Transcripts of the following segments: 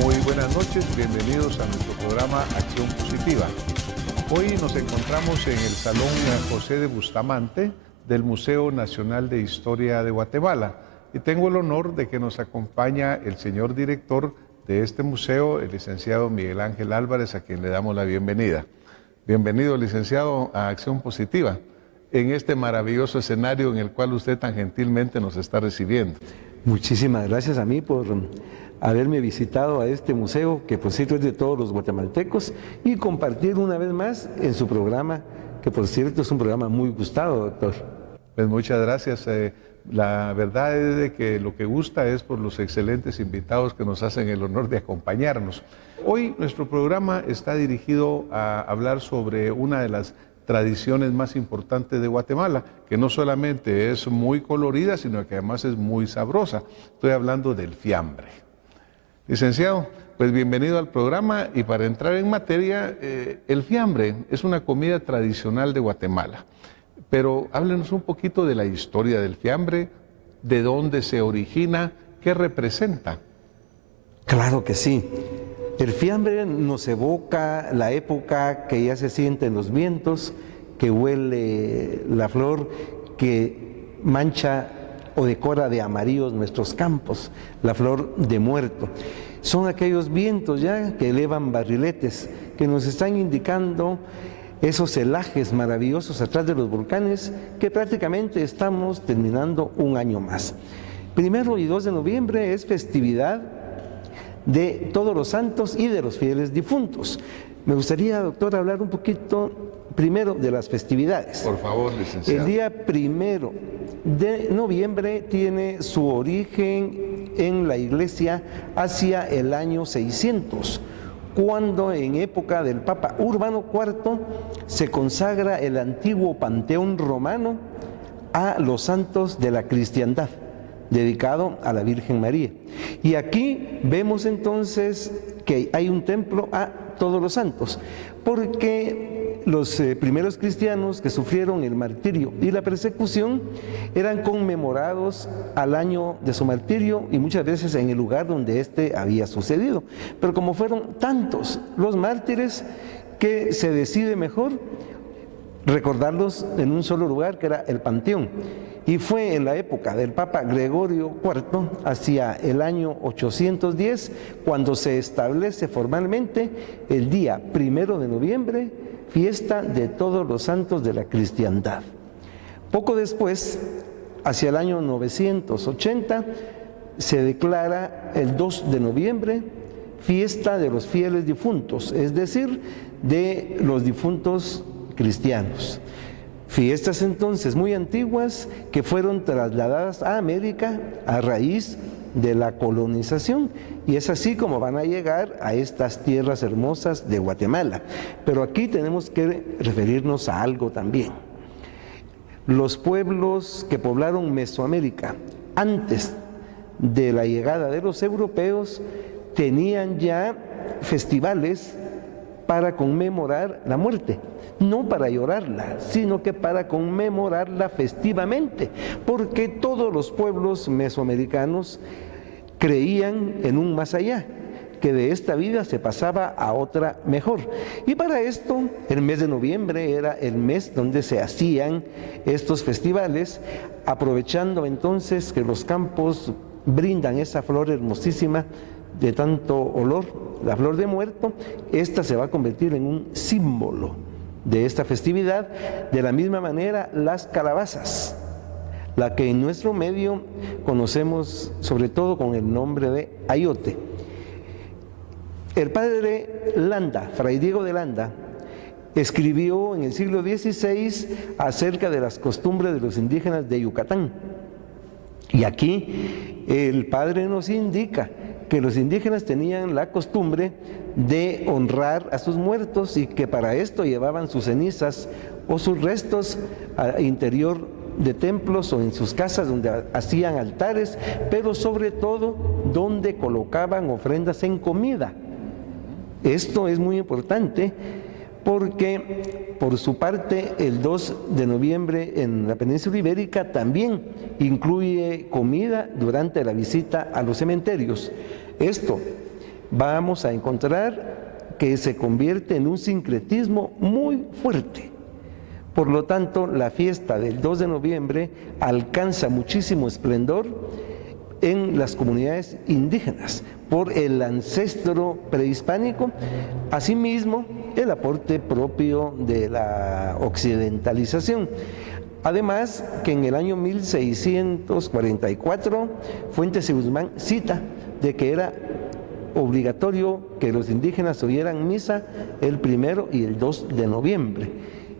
Muy buenas noches, bienvenidos a nuestro programa Acción Positiva. Hoy nos encontramos en el Salón José de Bustamante del Museo Nacional de Historia de Guatemala y tengo el honor de que nos acompaña el señor director de este museo, el licenciado Miguel Ángel Álvarez, a quien le damos la bienvenida. Bienvenido, licenciado, a Acción Positiva, en este maravilloso escenario en el cual usted tan gentilmente nos está recibiendo. Muchísimas gracias a mí por haberme visitado a este museo, que por cierto es de todos los guatemaltecos, y compartir una vez más en su programa, que por cierto es un programa muy gustado, doctor. Pues muchas gracias. La verdad es de que lo que gusta es por los excelentes invitados que nos hacen el honor de acompañarnos. Hoy nuestro programa está dirigido a hablar sobre una de las tradiciones más importantes de Guatemala, que no solamente es muy colorida, sino que además es muy sabrosa. Estoy hablando del fiambre. Licenciado, pues bienvenido al programa, y para entrar en materia, el fiambre es una comida tradicional de Guatemala, pero háblenos un poquito de la historia del fiambre, de dónde se origina, qué representa. Claro que sí. El fiambre nos evoca la época que ya se sienten los vientos, que huele la flor, que mancha o decora de amarillos nuestros campos, la flor de muerto. Son aquellos vientos ya que elevan barriletes, que nos están indicando esos celajes maravillosos atrás de los volcanes, que prácticamente estamos terminando un año más. 1 y 2 de noviembre es festividad de todos los santos y de los fieles difuntos. Me gustaría, doctor, hablar un poquito primero de las festividades. Por favor, licenciado. El día 1 de noviembre tiene su origen en la iglesia hacia el año 600, cuando en época del Papa Urbano IV se consagra el antiguo panteón romano a los santos de la cristiandad, dedicado a la Virgen María. Y aquí vemos entonces que hay un templo a todos los santos, porque los primeros cristianos que sufrieron el martirio y la persecución eran conmemorados al año de su martirio y muchas veces en el lugar donde éste había sucedido. Pero como fueron tantos los mártires, que se decide mejor recordarlos en un solo lugar, que era el Panteón. Y fue en la época del Papa Gregorio IV, hacia el año 810, cuando se establece formalmente el día 1 de noviembre, fiesta de todos los santos de la cristiandad. Poco después, hacia el año 980, se declara el 2 de noviembre fiesta de los fieles difuntos, es decir, de los difuntos cristianos. Fiestas entonces muy antiguas que fueron trasladadas a América a raíz de la colonización, y es así como van a llegar a estas tierras hermosas de Guatemala. Pero aquí tenemos que referirnos a algo también. Los pueblos que poblaron Mesoamérica antes de la llegada de los europeos tenían ya festivales para conmemorar la muerte. No para llorarla, sino que para conmemorarla festivamente, porque todos los pueblos mesoamericanos creían en un más allá, que de esta vida se pasaba a otra mejor. Y para esto, el mes de noviembre era el mes donde se hacían estos festivales, aprovechando entonces que los campos brindan esa flor hermosísima de tanto olor, la flor de muerto. Esta se va a convertir en un símbolo de esta festividad. De la misma manera, las calabazas, la que en nuestro medio conocemos sobre todo con el nombre de ayote. El padre Landa, Fray Diego de Landa, escribió en el siglo XVI acerca de las costumbres de los indígenas de Yucatán. Y aquí el padre nos indica que los indígenas tenían la costumbre de honrar a sus muertos, y que para esto llevaban sus cenizas o sus restos al interior de templos o en sus casas, donde hacían altares, pero sobre todo donde colocaban ofrendas en comida. Esto es muy importante porque por su parte el 2 de noviembre en la península ibérica también incluye comida durante la visita a los cementerios. Esto vamos a encontrar que se convierte en un sincretismo muy fuerte. Por lo tanto, la fiesta del 2 de noviembre alcanza muchísimo esplendor en las comunidades indígenas por el ancestro prehispánico, asimismo el aporte propio de la occidentalización. Además, que en el año 1644, Fuentes y Guzmán cita de que era obligatorio que los indígenas oyeran misa el 1 y el 2 de noviembre.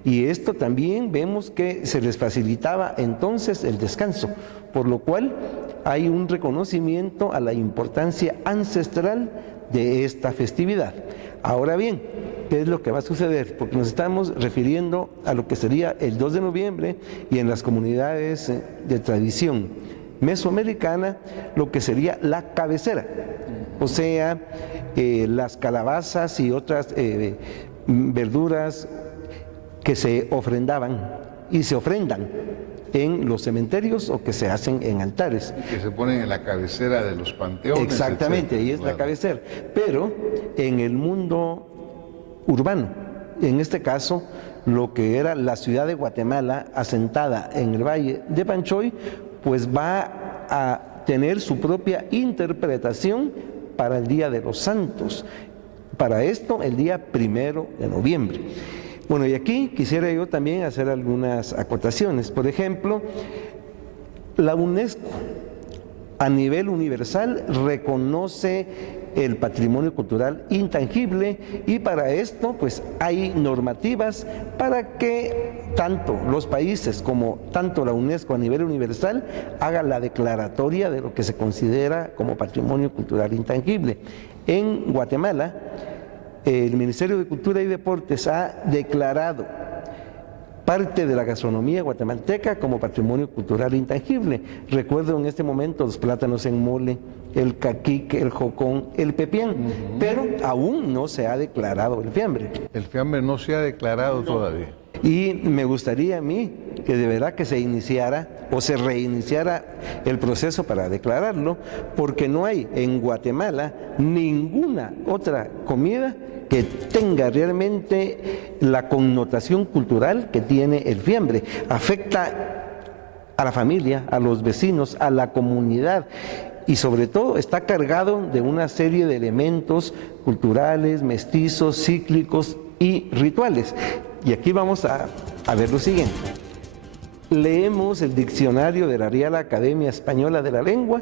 Y esto también vemos que se les facilitaba entonces el descanso, por lo cual hay un reconocimiento a la importancia ancestral de esta festividad. Ahora bien, ¿qué es lo que va a suceder? Porque nos estamos refiriendo a lo que sería el 2 de noviembre y en las comunidades de tradición mesoamericana, lo que sería la cabecera, o sea, las calabazas y otras verduras que se ofrendaban y se ofrendan en los cementerios o que se hacen en altares. Que se ponen en la cabecera de los panteones. Exactamente, ahí es la cabecera. Pero en el mundo urbano, en este caso, lo que era la ciudad de Guatemala, asentada en el Valle de Panchoy, pues va a tener su propia interpretación para el Día de los Santos. Para esto, el día 1 de noviembre. Bueno, y aquí quisiera yo también hacer algunas acotaciones. Por ejemplo, la UNESCO a nivel universal reconoce el patrimonio cultural intangible y para esto pues hay normativas para que tanto los países como tanto la UNESCO a nivel universal haga la declaratoria de lo que se considera como patrimonio cultural intangible. En Guatemala, el Ministerio de Cultura y Deportes ha declarado parte de la gastronomía guatemalteca como patrimonio cultural intangible. Recuerdo en este momento los plátanos en mole, el caquique, el jocón, el pepián, pero aún no se ha declarado el fiambre. El fiambre no se ha declarado todavía. Y me gustaría a mí que de verdad que se iniciara o se reiniciara el proceso para declararlo, porque no hay en Guatemala ninguna otra comida que tenga realmente la connotación cultural que tiene el fiambre. Afecta a la familia, a los vecinos, a la comunidad y sobre todo está cargado de una serie de elementos culturales, mestizos, cíclicos y rituales. Y aquí vamos a ver lo siguiente. Leemos el diccionario de la Real Academia Española de la Lengua,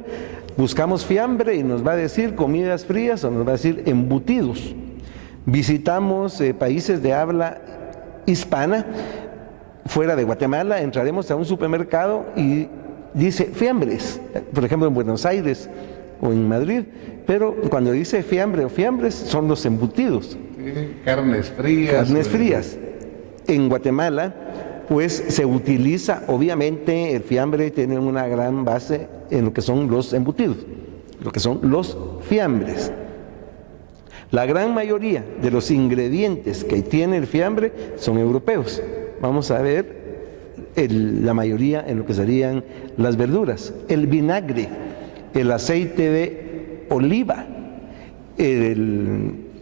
buscamos fiambre y nos va a decir comidas frías o nos va a decir embutidos. Visitamos países de habla hispana, fuera de Guatemala, entraremos a un supermercado y dice fiambres, por ejemplo en Buenos Aires o en Madrid, pero cuando dice fiambre o fiambres son los embutidos. Carnes frías. Carnes frías. En Guatemala, pues se utiliza, obviamente el fiambre tiene una gran base en lo que son los embutidos, lo que son los fiambres. La gran mayoría de los ingredientes que tiene el fiambre son europeos. Vamos a ver la mayoría en lo que serían las verduras, el vinagre, el aceite de oliva,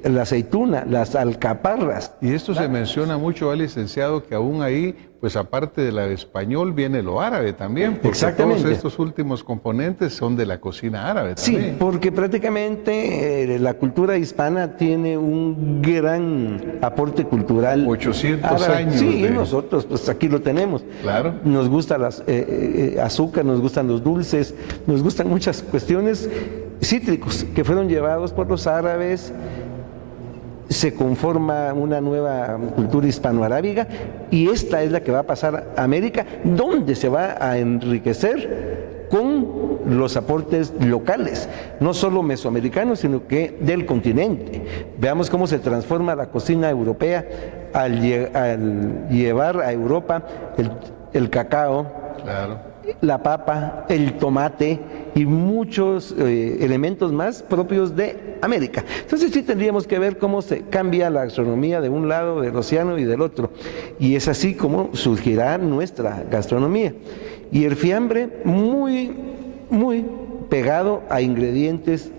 la aceituna, las alcaparras. Y esto se menciona mucho, licenciado, que aún ahí, pues aparte del español, viene lo árabe también, porque exactamente, todos estos últimos componentes son de la cocina árabe también. Sí, porque prácticamente la cultura hispana tiene un gran aporte cultural. 800 árabe. años. Sí, y nosotros pues aquí lo tenemos. Claro. Nos gusta las azúcar, nos gustan los dulces, nos gustan muchas cuestiones cítricos que fueron llevados por los árabes. Se conforma una nueva cultura hispanoarábiga y esta es la que va a pasar a América, donde se va a enriquecer con los aportes locales, no solo mesoamericanos, sino que del continente. Veamos cómo se transforma la cocina europea al llevar a Europa el cacao, claro, la papa, el tomate y muchos elementos más propios de América. Entonces sí tendríamos que ver cómo se cambia la gastronomía de un lado del océano y del otro. Y es así como surgirá nuestra gastronomía. Y el fiambre muy, muy pegado a ingredientes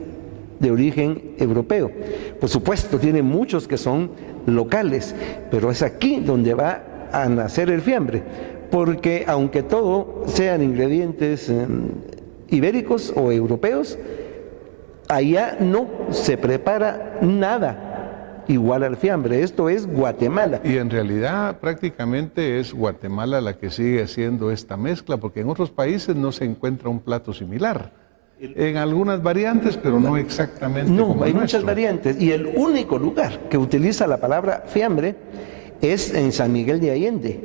de origen europeo. Por supuesto, tiene muchos que son locales, pero es aquí donde va a nacer el fiambre, porque aunque todo sean ingredientes ibéricos o europeos, allá no se prepara nada igual al fiambre. Esto es Guatemala. Y en realidad prácticamente es Guatemala la que sigue haciendo esta mezcla, porque en otros países no se encuentra un plato similar. En algunas variantes, pero no exactamente No, como hay el nuestro. muchas variantes. Y el único lugar que utiliza la palabra fiambre es en San Miguel de Allende,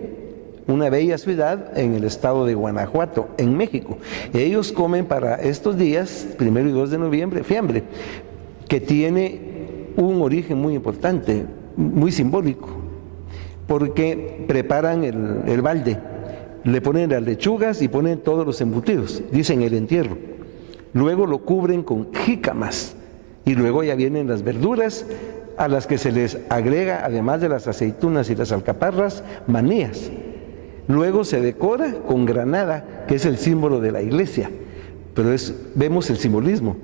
una bella ciudad en el estado de Guanajuato, en México. Ellos comen para estos días, 1 y 2 de noviembre, fiambre, que tiene un origen muy importante, muy simbólico, porque preparan el balde, le ponen las lechugas y ponen todos los embutidos, dicen el entierro. Luego lo cubren con jícamas y luego ya vienen las verduras a las que se les agrega, además de las aceitunas y las alcaparras, manías. Luego se decora con granada, que es el símbolo de la iglesia, pero vemos el simbolismo: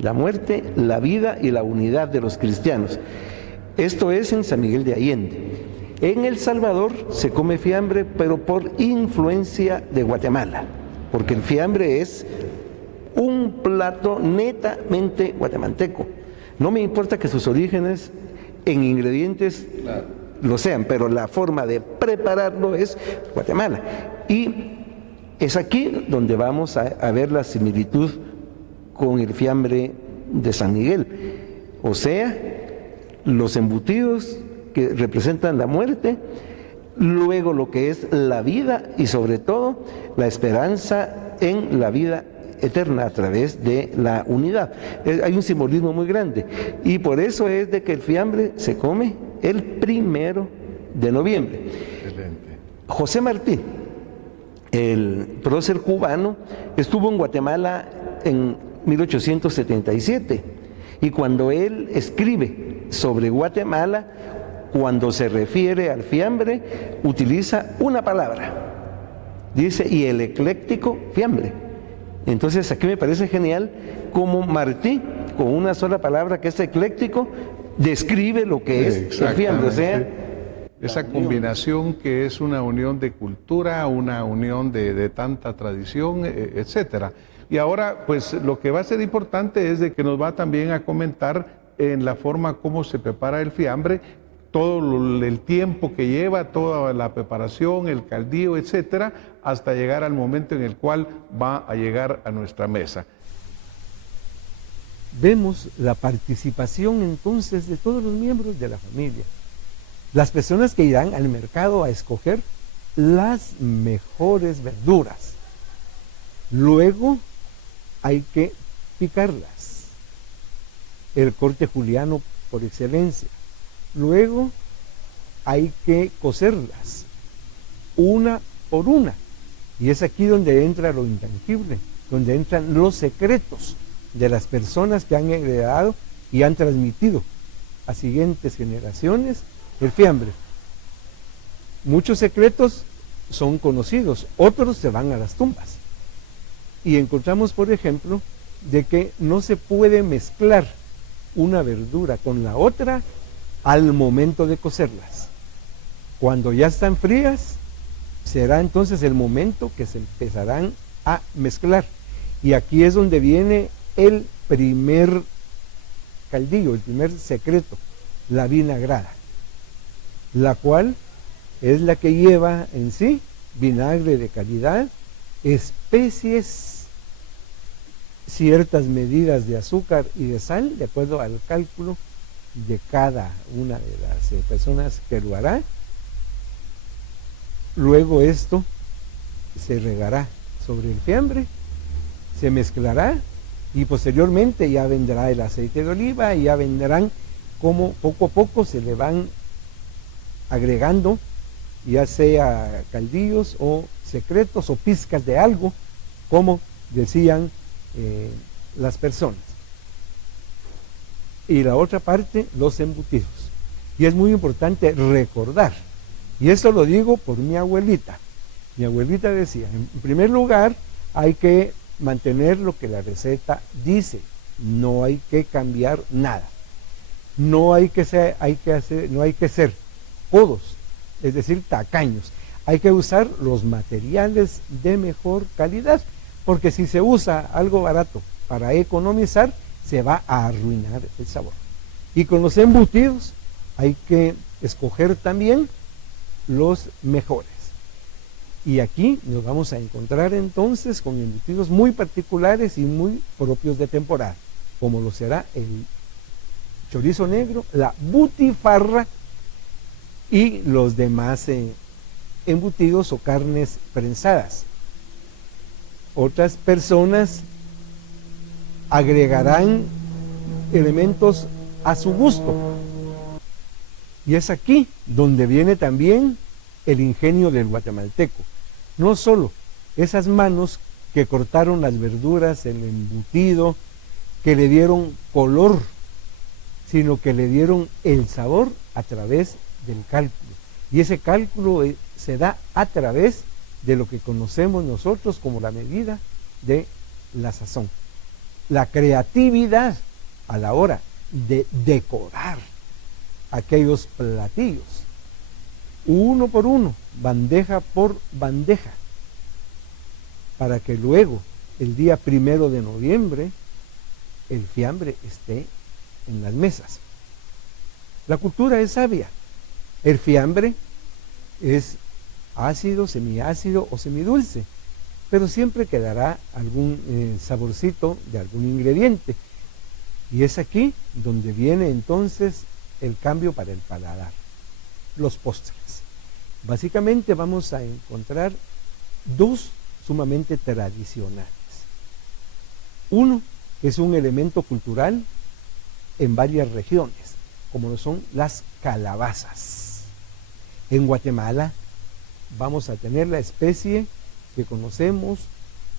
la muerte, la vida y la unidad de los cristianos. Esto es en San Miguel de Allende. En El Salvador se come fiambre, pero por influencia de Guatemala, porque el fiambre es un plato netamente guatemalteco. No me importa que sus orígenes en ingredientes lo sean, pero la forma de prepararlo es Guatemala. Y es aquí donde vamos a ver la similitud con el fiambre de San Miguel, o sea, los embutidos que representan la muerte, luego lo que es la vida y sobre todo la esperanza en la vida eterna a través de la unidad. Hay un simbolismo muy grande y por eso es de que el fiambre se come el 1 de noviembre. Excelente. José Martí, el prócer cubano, estuvo en Guatemala en 1877 y cuando él escribe sobre Guatemala, cuando se refiere al fiambre, utiliza una palabra. Dice, y el ecléctico fiambre. Entonces aquí me parece genial como Martí, con una sola palabra que es ecléctico, describe lo que es el fiambre. O sea, esa combinación que es una unión de cultura, una unión de tanta tradición, etcétera. Y ahora, pues lo que va a ser importante es de que nos va también a comentar en la forma como se prepara el fiambre, todo el tiempo que lleva, toda la preparación, el caldillo, etcétera, hasta llegar al momento en el cual va a llegar a nuestra mesa. Vemos la participación entonces de todos los miembros de la familia. Las personas que irán al mercado a escoger las mejores verduras. Luego hay que picarlas. El corte juliano por excelencia. Luego hay que cocerlas, una por una. Y es aquí donde entra lo intangible, donde entran los secretos de las personas que han heredado y han transmitido a siguientes generaciones el fiambre. Muchos secretos son conocidos, otros se van a las tumbas. Y encontramos, por ejemplo, de que no se puede mezclar una verdura con la otra al momento de cocerlas. Cuando ya están frías, será entonces el momento que se empezarán a mezclar. Y aquí es donde viene el primer caldillo, el primer secreto, la vinagrada, la cual es la que lleva en sí vinagre de calidad, especies, ciertas medidas de azúcar y de sal, de acuerdo al cálculo de cada una de las personas que lo hará. Luego esto se regará sobre el fiambre, se mezclará y posteriormente ya vendrá el aceite de oliva y ya vendrán como poco a poco se le van agregando, ya sea caldillos o secretos o pizcas de algo, como decían las personas. Y la otra parte, los embutidos. Y es muy importante recordar, y esto lo digo por mi abuelita. Mi abuelita decía, en primer lugar, hay que mantener lo que la receta dice. no hay que cambiar nada. No hay que ser codos, es decir, tacaños. Hay que usar los materiales de mejor calidad, porque si se usa algo barato para economizar, se va a arruinar el sabor. Y con los embutidos hay que escoger también los mejores. Y aquí nos vamos a encontrar entonces con embutidos muy particulares y muy propios de temporada, como lo será el chorizo negro, la butifarra y los demás embutidos o carnes prensadas. Otras personas agregarán elementos a su gusto. Y es aquí donde viene también el ingenio del guatemalteco. No solo esas manos que cortaron las verduras, el embutido, que le dieron color, sino que le dieron el sabor a través del cálculo. Y ese cálculo se da a través de lo que conocemos nosotros como la medida de la sazón. La creatividad a la hora de decorar aquellos platillos, uno por uno, bandeja por bandeja, para que luego, el día 1 de noviembre, el fiambre esté en las mesas. La cultura es sabia. El fiambre es ácido, semiácido o semidulce, pero siempre quedará algún saborcito de algún ingrediente. Y es aquí donde viene entonces el cambio para el paladar. Los postres. Básicamente vamos a encontrar dos sumamente tradicionales. Uno que es un elemento cultural en varias regiones, como lo son las calabazas. En Guatemala vamos a tener la especie que conocemos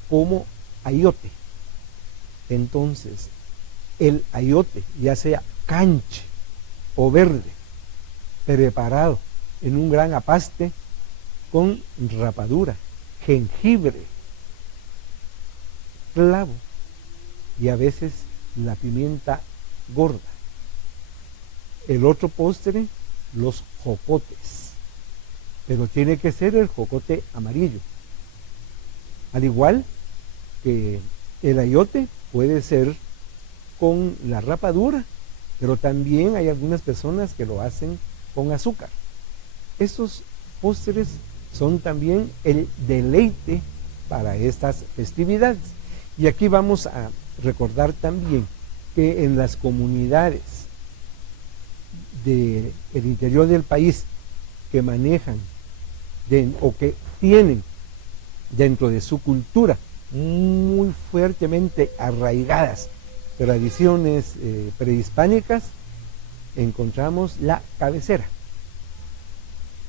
como ayote. Entonces, el ayote, ya sea canche o verde, preparado en un gran apaste con rapadura, jengibre, clavo y a veces la pimienta gorda. El otro postre, los jocotes, pero tiene que ser el jocote amarillo. Al igual que el ayote puede ser con la rapadura, pero también hay algunas personas que lo hacen con azúcar. Estos postres son también el deleite para estas festividades. Y aquí vamos a recordar también que en las comunidades del interior del país que manejan o que tienen dentro de su cultura muy fuertemente arraigadas tradiciones prehispánicas, encontramos la cabecera.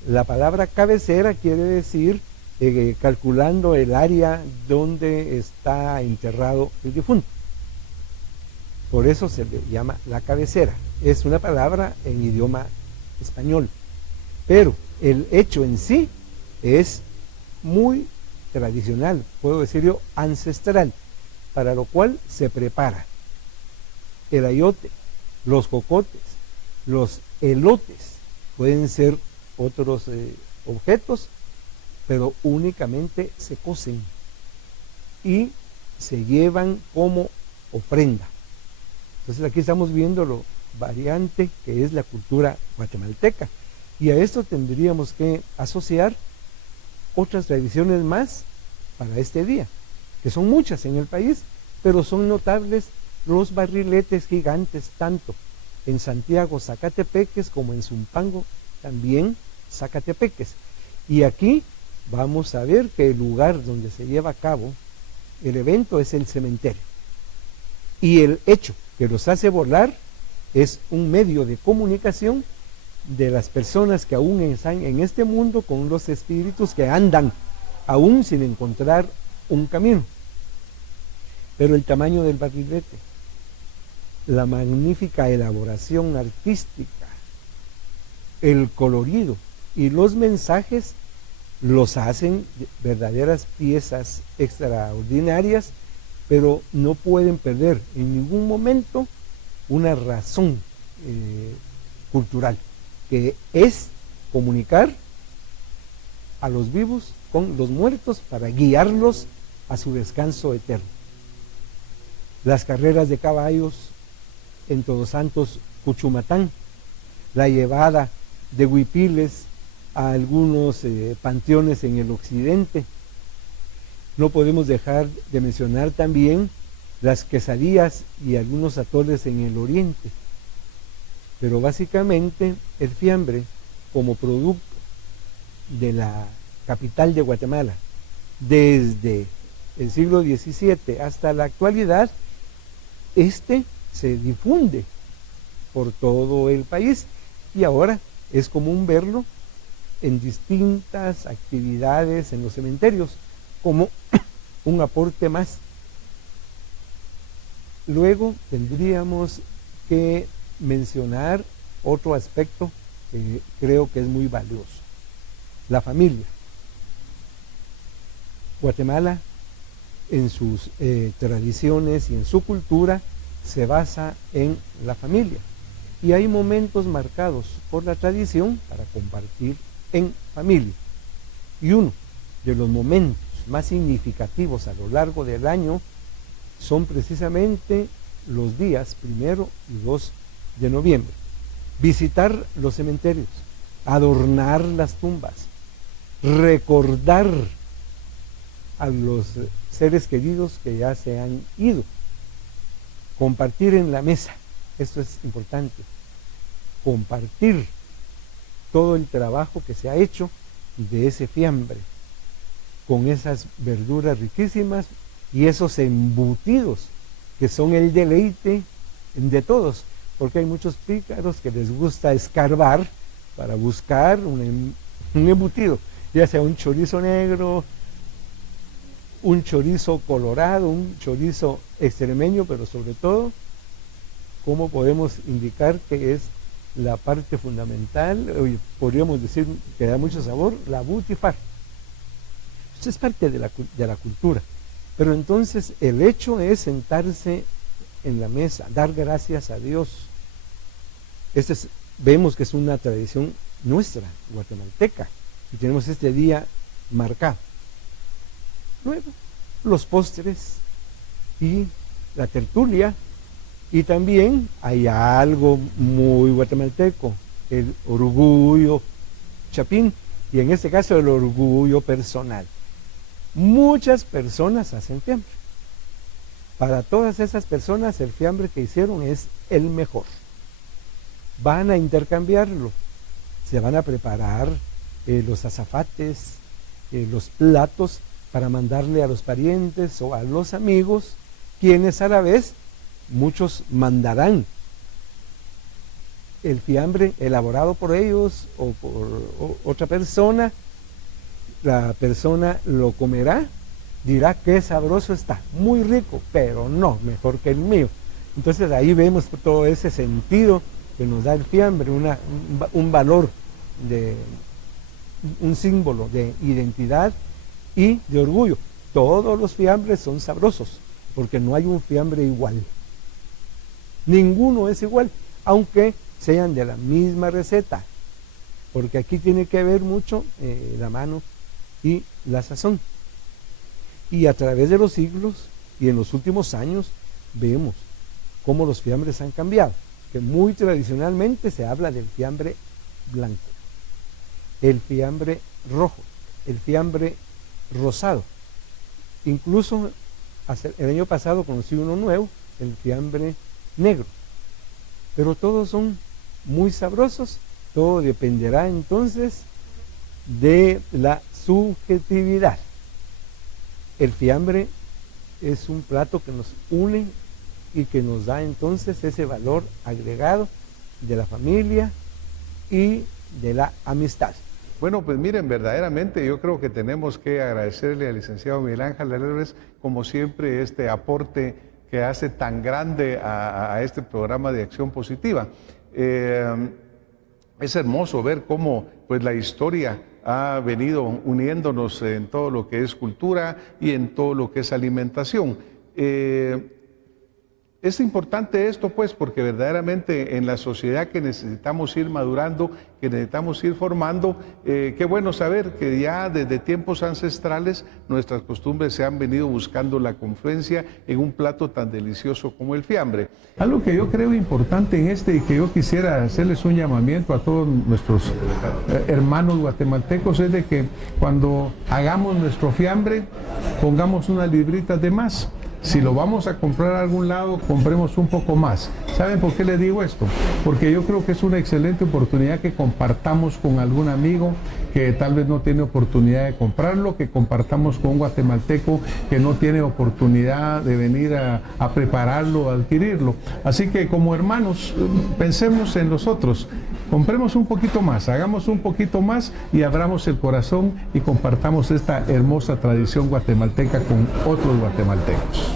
La palabra cabecera quiere decir calculando el área donde está enterrado el difunto. Por eso se le llama la cabecera. Es una palabra en idioma español, pero el hecho en sí es muy tradicional, puedo decir yo ancestral, para lo cual se prepara el ayote, los jocotes, los elotes, pueden ser otros objetos, pero únicamente se cocen y se llevan como ofrenda. Entonces aquí estamos viendo lo variante que es la cultura guatemalteca, y a esto tendríamos que asociar otras tradiciones más para este día, que son muchas en el país, pero son notables los barriletes gigantes, tanto en Santiago Zacatepeques como en Zumpango también Zacatepeques. Y aquí vamos a ver que el lugar donde se lleva a cabo el evento es el cementerio, y el hecho que los hace volar es un medio de comunicación de las personas que aún están en este mundo con los espíritus que andan aún sin encontrar un camino. Pero el tamaño del barrilete, la magnífica elaboración artística, el colorido y los mensajes los hacen verdaderas piezas extraordinarias pero no pueden perder en ningún momento una razón cultural, que es comunicar a los vivos con los muertos para guiarlos a su descanso eterno. Las carreras de caballos en Todos Santos, Cuchumatán, la llevada de huipiles a algunos panteones en el occidente. No podemos dejar de mencionar también las quesadillas y algunos atoles en el oriente. Pero básicamente el fiambre, como producto de la capital de Guatemala, desde el siglo XVII hasta la actualidad, se difunde por todo el país y ahora es común verlo en distintas actividades en los cementerios como un aporte más. Luego tendríamos que mencionar otro aspecto que creo que es muy valioso: la familia. Guatemala, en sus tradiciones y en su cultura, se basa en la familia. Y hay momentos marcados por la tradición para compartir en familia. Y uno de los momentos más significativos a lo largo del año son precisamente los días 1 y 2 de noviembre. Visitar los cementerios, adornar las tumbas, recordar a los seres queridos que ya se han ido, compartir en la mesa. Esto es importante, compartir todo el trabajo que se ha hecho de ese fiambre, con esas verduras riquísimas y esos embutidos que son el deleite de todos, porque hay muchos pícaros que les gusta escarbar para buscar un embutido, ya sea un chorizo negro, un chorizo colorado, un chorizo extremeño, pero sobre todo, ¿cómo podemos indicar que es la parte fundamental? Podríamos decir que da mucho sabor, la butifar. Esto es parte de la cultura. Pero entonces el hecho es sentarse en la mesa, dar gracias a Dios. Vemos que es una tradición nuestra, guatemalteca, y tenemos este día marcado. Luego, los postres y la tertulia, y también hay algo muy guatemalteco, el orgullo chapín, y en este caso el orgullo personal. Muchas personas hacen fiambre. Para todas esas personas el fiambre que hicieron es el mejor. Van a intercambiarlo, se van a preparar los azafates, los platos, para mandarle a los parientes o a los amigos, quienes a la vez muchos mandarán el fiambre elaborado por ellos o por otra persona. La persona lo comerá, dirá que sabroso está, muy rico, pero no mejor que el mío. Entonces ahí vemos todo ese sentido que nos da el fiambre, un valor, un símbolo de identidad y de orgullo. Todos los fiambres son sabrosos, porque no hay un fiambre igual. Ninguno es igual, aunque sean de la misma receta, porque aquí tiene que ver mucho la mano y la sazón. Y a través de los siglos y en los últimos años vemos cómo los fiambres han cambiado, que muy tradicionalmente se habla del fiambre blanco, el fiambre rojo, el fiambre rosado. Incluso el año pasado conocí uno nuevo, el fiambre negro. Pero todos son muy sabrosos, todo dependerá entonces de la subjetividad. El fiambre es un plato que nos une y que nos da entonces ese valor agregado de la familia y de la amistad. Bueno, pues miren, verdaderamente yo creo que tenemos que agradecerle al licenciado Miguel Ángel Álvarez, como siempre, este aporte que hace tan grande a este programa de Acción Positiva. Es hermoso ver cómo pues, la historia ha venido uniéndonos en todo lo que es cultura y en todo lo que es alimentación. Es importante esto, pues, porque verdaderamente en la sociedad que necesitamos ir madurando, que necesitamos ir formando, qué bueno saber que ya desde tiempos ancestrales nuestras costumbres se han venido buscando la confluencia en un plato tan delicioso como el fiambre. Algo que yo creo importante en este y que yo quisiera hacerles un llamamiento a todos nuestros hermanos guatemaltecos es de que cuando hagamos nuestro fiambre, pongamos unas libritas de más. Si lo vamos a comprar a algún lado, compremos un poco más. ¿Saben por qué les digo esto? Porque yo creo que es una excelente oportunidad que compartamos con algún amigo que tal vez no tiene oportunidad de comprarlo, que compartamos con un guatemalteco que no tiene oportunidad de venir a prepararlo, a adquirirlo. Así que como hermanos, pensemos en los otros. Compremos un poquito más, hagamos un poquito más y abramos el corazón y compartamos esta hermosa tradición guatemalteca con otros guatemaltecos.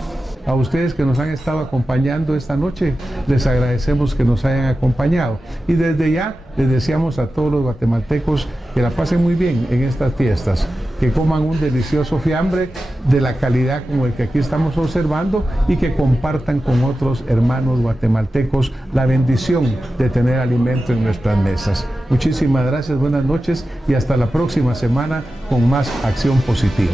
A ustedes que nos han estado acompañando esta noche, les agradecemos que nos hayan acompañado. Y desde ya les deseamos a todos los guatemaltecos que la pasen muy bien en estas fiestas, que coman un delicioso fiambre de la calidad como el que aquí estamos observando y que compartan con otros hermanos guatemaltecos la bendición de tener alimento en nuestras mesas. Muchísimas gracias, buenas noches y hasta la próxima semana con más Acción Positiva.